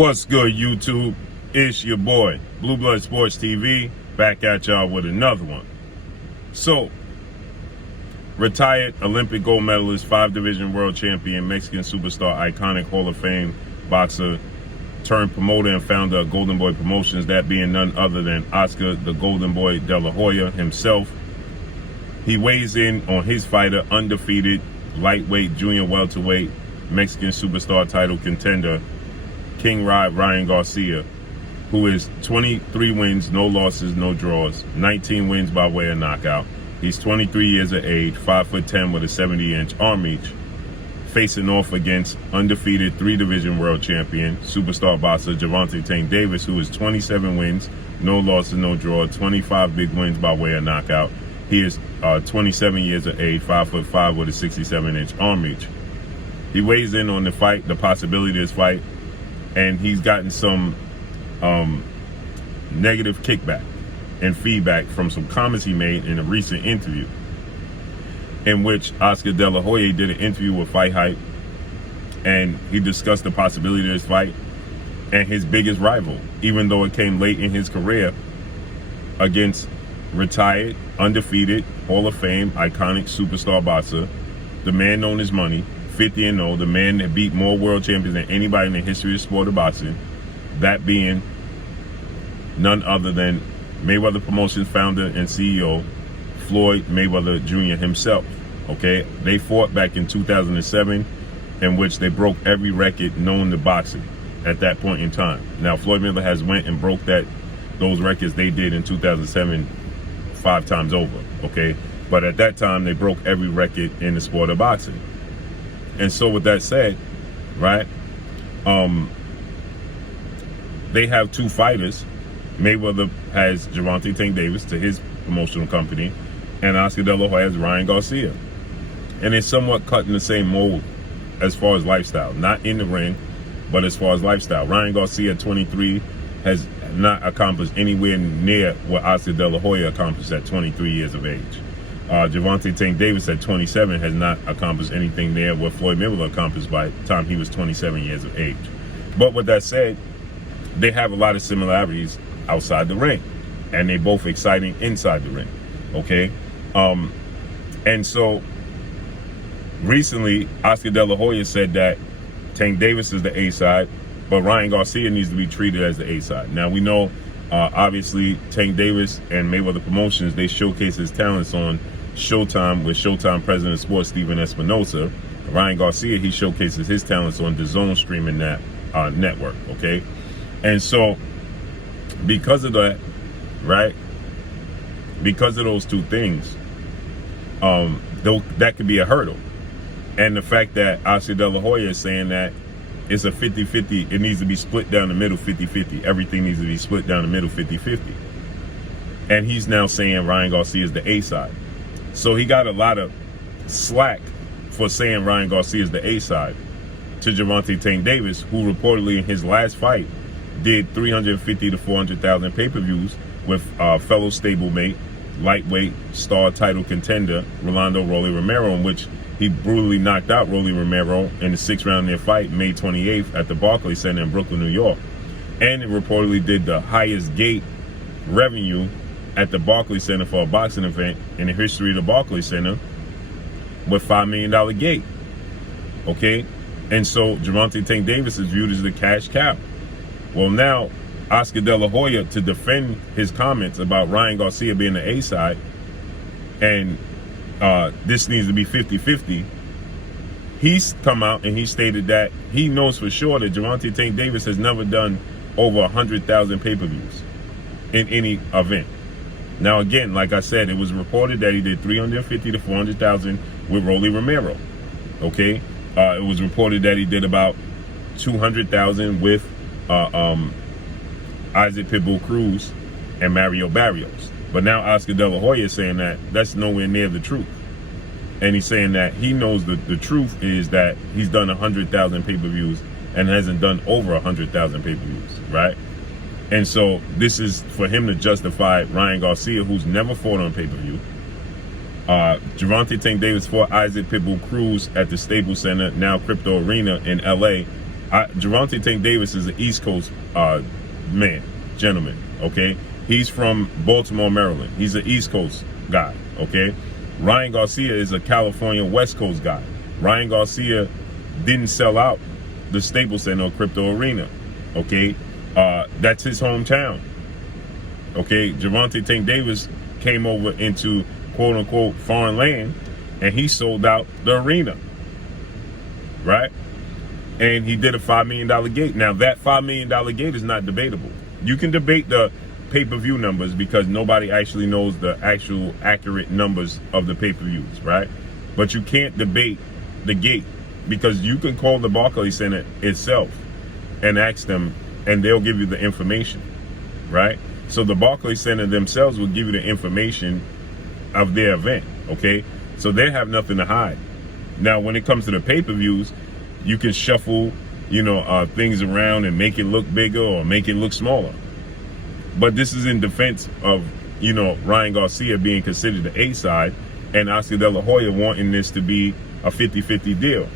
What's good, YouTube? It's your boy, Blue Blood Sports TV, back at y'all with another one. So, retired Olympic gold medalist, 5-division world champion, Mexican superstar, iconic Hall of Fame boxer, turned promoter and founder of Golden Boy Promotions, that being none other than Oscar the Golden Boy De La Hoya himself. He weighs in on his fighter, undefeated, lightweight, junior welterweight, Mexican superstar title contender, King Ryan Garcia, who is 23 wins, no losses, no draws, 19 wins by way of knockout. He's 23 years of age, 5'10" with a 70-inch arm reach, facing off against undefeated 3-division world champion, superstar boxer Gervonta Tank Davis, who is 27 wins, no losses, no draw, 25 big wins by way of knockout. He is 27 years of age, 5'5" with a 67-inch arm reach. He weighs in on the fight, the possibility of this fight, and he's gotten some negative kickback and feedback from some comments he made in a recent interview, in which Oscar De La Hoya did an interview with Fight Hype, and he discussed the possibility of this fight and his biggest rival, even though it came late in his career, against retired, undefeated, Hall of Fame, iconic superstar boxer, the man known as Money, 50-0, the man that beat more world champions than anybody in the history of the sport of boxing, that being none other than Mayweather Promotions founder and CEO, Floyd Mayweather Jr. himself. Okay, they fought back in 2007, in which they broke every record known to boxing at that point in time. Now, Floyd Mayweather has went and broke those records they did in 2007 5 times over. Okay, but at that time they broke every record in the sport of boxing. And so with that said, right, they have 2 fighters. Mayweather has Gervonta Tank Davis to his promotional company, and Oscar De La Hoya has Ryan Garcia. And it's somewhat cut in the same mold as far as lifestyle. Not in the ring, but as far as lifestyle. Ryan Garcia, 23, has not accomplished anywhere near what Oscar De La Hoya accomplished at 23 years of age. Gervonta Tank Davis at 27 has not accomplished anything there what Floyd Mayweather accomplished by the time he was 27 years of age. But with that said, they have a lot of similarities outside the ring, and they both exciting inside the ring. Okay, and so recently Oscar De La Hoya said that Tank Davis is the A side, but Ryan Garcia needs to be treated as the A side. Now we know, obviously, Tank Davis and Mayweather Promotions, they showcase his talents on Showtime with Showtime President of Sports Steven Espinosa. Ryan Garcia, he showcases his talents on the Zone streaming network. Okay, and so because of that, right, because of those 2 things, that could be a hurdle. And the fact that Oscar De La Hoya is saying that it's a 50-50, it needs to be split down the middle 50-50. Everything needs to be split down the middle 50-50. And he's now saying Ryan Garcia is the A side. So he got a lot of slack for saying Ryan Garcia is the A side to Gervonta Tank Davis, who reportedly in his last fight did 350 to 400,000 pay-per-views with fellow stablemate, lightweight, star title contender, Rolando Rolly Romero, in which he brutally knocked out Rolly Romero in the 6th round of their fight, May 28th, at the Barclays Center in Brooklyn, New York. And it reportedly did the highest gate revenue at the Barclays Center for a boxing event in the history of the Barclays Center, with $5 million gate. Okay? And so Gervonta Tank Davis is viewed as the cash cow. Well, now Oscar De La Hoya, to defend his comments about Ryan Garcia being the A side, and this needs to be 50-50, he's come out and he stated that he knows for sure that Gervonta Tank Davis has never done over 100,000 pay-per-views in any event. Now, again, like I said, it was reported that he did 350 to 400,000 with Rolly Romero. Okay, it was reported that he did about 200,000 with Isaac Pitbull Cruz and Mario Barrios. But now Oscar De La Hoya is saying that that's nowhere near the truth. And he's saying that he knows the truth is that he's done 100,000 pay-per-views and hasn't done over 100,000 pay-per-views, right? And so this is for him to justify Ryan Garcia, who's never fought on pay-per-view. Gervonta Tank Davis fought Isaac Pitbull Cruz at the Staples Center, now Crypto Arena in LA, Gervonta Tank Davis is an East Coast gentleman, okay? He's from Baltimore, Maryland. He's an East Coast guy, okay? Ryan Garcia is a California West Coast guy. Ryan Garcia didn't sell out the Staples Center or Crypto Arena, okay? That's his hometown, okay? Gervonta Tank Davis came over into quote-unquote foreign land, and he sold out the arena, right? And he did a $5 million gate. Now, that $5 million gate is not debatable. You can debate the pay-per-view numbers because nobody actually knows the actual accurate numbers of the pay-per-views, right? But you can't debate the gate because you can call the Barclays Center itself and ask them, and they'll give you the information, right? So the Barclays Center themselves will give you the information of their event, okay? So they have nothing to hide. Now, when it comes to the pay-per-views, you can shuffle, things around and make it look bigger or make it look smaller. But this is in defense of, Ryan Garcia being considered the A side and Oscar De La Hoya wanting this to be a 50-50 deal.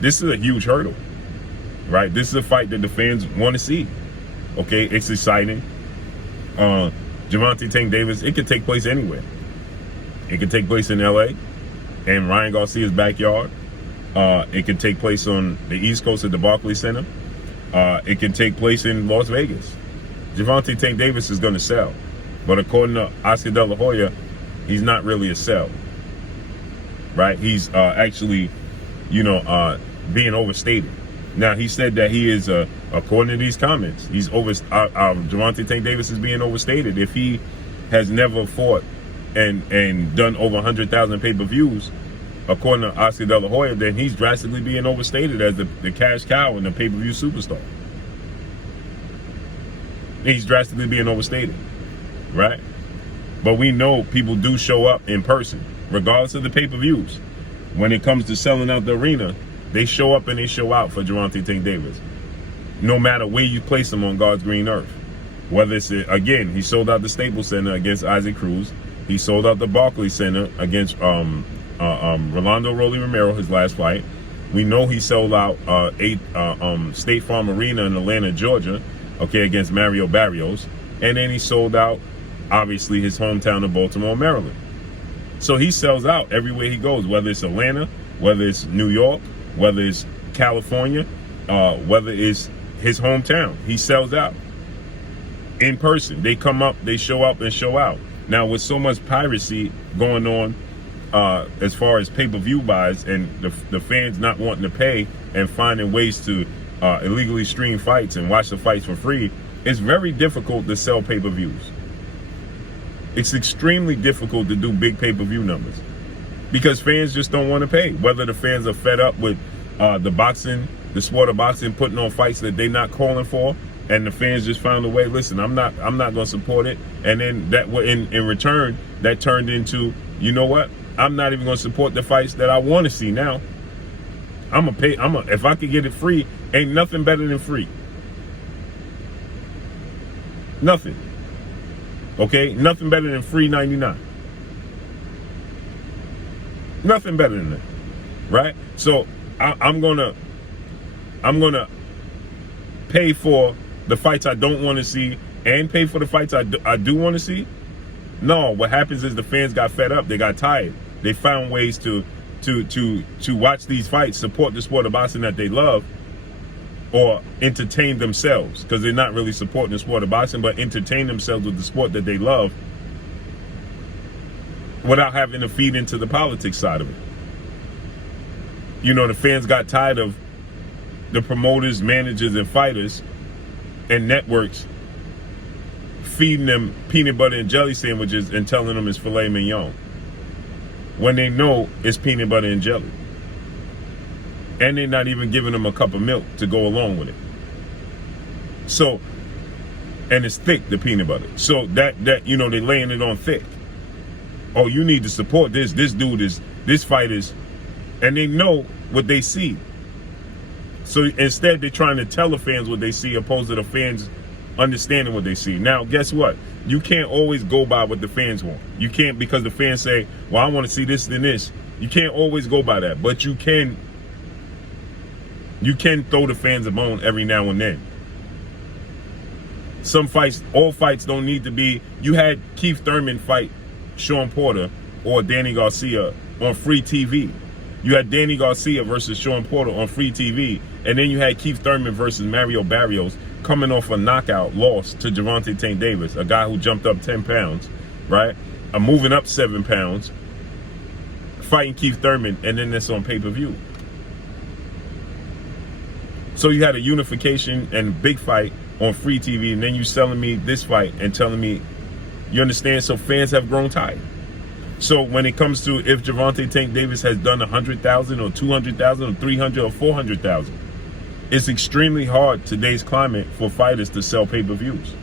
This is a huge hurdle, right? This is a fight that the fans want to see, okay? It's exciting. Gervonta Tank Davis, it could take place anywhere. It could take place in LA and Ryan Garcia's backyard. It could take place on the East Coast at the Barclays Center. It can take place in Las Vegas. Gervonta Tank Davis is going to sell. But according to Oscar De La Hoya, he's not really a sell. Right? He's actually, being overstated. Now, he said that he is, according to these comments, Gervonta Tank Davis is being overstated. If he has never fought and done over 100,000 pay-per-views, according to Oscar De La Hoya, then he's drastically being overstated as the cash cow and the pay-per-view superstar. He's drastically being overstated, right? But we know people do show up in person, regardless of the pay-per-views. When it comes to selling out the arena, they show up and they show out for Gervonta Tank Davis, no matter where you place him on God's green earth. Whether it's, again, he sold out the Staples Center against Isaac Cruz. He sold out the Barclays Center against Rolando Rolly Romero, his last fight. We know he sold out State Farm Arena in Atlanta, Georgia, okay, against Mario Barrios. And then he sold out, obviously, his hometown of Baltimore, Maryland. So he sells out everywhere he goes, whether it's Atlanta, whether it's New York, whether it's California, whether it's his hometown. He sells out in person. They come up, they show up and show out. Now, with so much piracy going on, as far as pay-per-view buys and the fans not wanting to pay and finding ways to illegally stream fights and watch the fights for free, it's very difficult to sell pay-per-views. It's extremely difficult to do big pay-per-view numbers because fans just don't want to pay. Whether the fans are fed up with the sport of boxing putting on fights that they're not calling for, and the fans just found a way, listen, I'm not going to support it. And then that in return, that turned into, you know what? I'm not even going to support the fights that I want to see now. If I could get it free, ain't nothing better than free. Nothing. Okay? Nothing better than free 99. Nothing better than that. Right? So I'm gonna pay for the fights I don't want to see and pay for the fights I do want to see. No, what happens is the fans got fed up. They got tired. They found ways to watch these fights, support the sport of boxing that they love, or entertain themselves, because they're not really supporting the sport of boxing, but entertain themselves with the sport that they love without having to feed into the politics side of it. The fans got tired of the promoters, managers, and fighters and networks feeding them peanut butter and jelly sandwiches and telling them it's filet mignon when they know it's peanut butter and jelly. And they're not even giving them a cup of milk to go along with it. So, and it's thick, the peanut butter. So that they're laying it on thick. Oh, you need to support this. This dude is, this fight is, and they know what they see. So instead, they're trying to tell the fans what they see, opposed to the fans understanding what they see. Now, guess what? You can't always go by what the fans want. You can't, because the fans say, well, I want to see this and this. You can't always go by that, but you can You can throw the fans a bone every now and then. Some fights, all fights don't need to be. You had Keith Thurman fight Sean Porter or Danny Garcia on free TV. You had Danny Garcia versus Sean Porter on free TV, and then you had Keith Thurman versus Mario Barrios coming off a knockout loss to Gervonta Tank Davis, a guy who jumped up 10 pounds, right? Moving up 7 pounds, fighting Keith Thurman, and then that's on pay-per-view. So you had a unification and big fight on free TV, and then you selling me this fight and telling me, you understand? So fans have grown tired. So when it comes to if Gervonta Tank Davis has done 100,000 or 200,000 or 300 or 400,000, it's extremely hard today's climate for fighters to sell pay-per-views.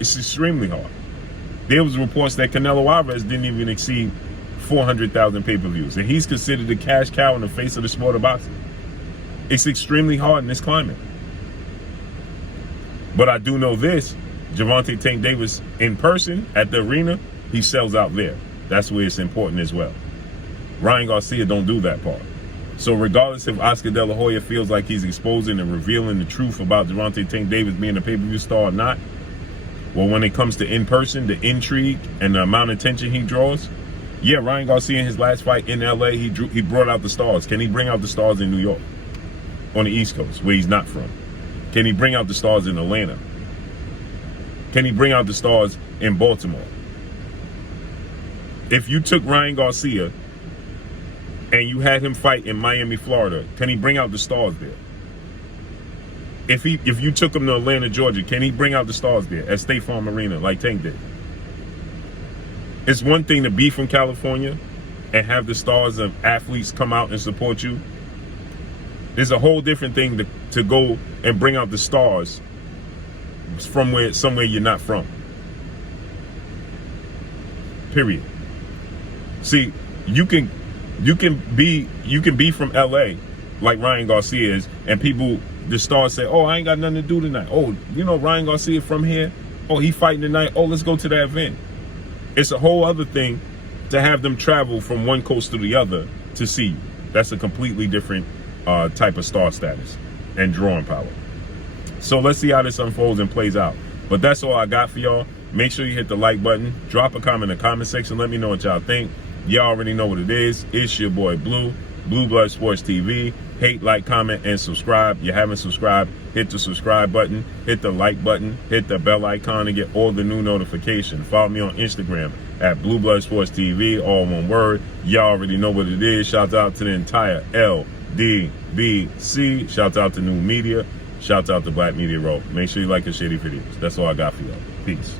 It's extremely hard. There was reports that Canelo Alvarez didn't even exceed 400,000 pay-per-views, and he's considered a cash cow in the face of the sport of boxing. It's extremely hard in this climate. But I do know this, Gervonta Tank Davis in person at the arena, he sells out there. That's where it's important as well. Ryan Garcia don't do that part. So regardless if Oscar De La Hoya feels like he's exposing and revealing the truth about Gervonta Tank Davis being a pay-per-view star or not, well, when it comes to in person, the intrigue and the amount of attention he draws, yeah, Ryan Garcia in his last fight in LA, he brought out the stars. Can he bring out the stars in New York? On the East Coast, where he's not from? Can he bring out the stars in Atlanta? Can he bring out the stars in Baltimore? If you took Ryan Garcia and you had him fight in Miami, Florida, can he bring out the stars there? If you took him to Atlanta, Georgia, can he bring out the stars there at State Farm Arena like Tank did? It's one thing to be from California and have the stars of athletes come out and support you. It's a whole different thing to go and bring out the stars from somewhere you're not from. Period. See, you can be from LA like Ryan Garcia is, and the stars say, oh, I ain't got nothing to do tonight. Oh, you know Ryan Garcia from here? Oh, he fighting tonight. Oh, let's go to that event. It's a whole other thing to have them travel from one coast to the other to see you. That's a completely different type of star status and drawing power. So let's see how this unfolds and plays out. But that's all I got for y'all. Make sure you hit the like button. Drop a comment in the comment section. Let me know what y'all think. Y'all already know what it is. It's your boy Blue Blood Sports TV. Hate, like, comment, and subscribe. You haven't subscribed, hit the subscribe button, hit the like button, hit the bell icon to get all the new notifications. Follow me on Instagram at Blue Blood Sports TV, all one word. Y'all already know what it is. Shout out to the entire LDBC. Shout out to New Media. Shout out to Black Media Row. Make sure you like and share these videos. That's all I got for y'all. Peace.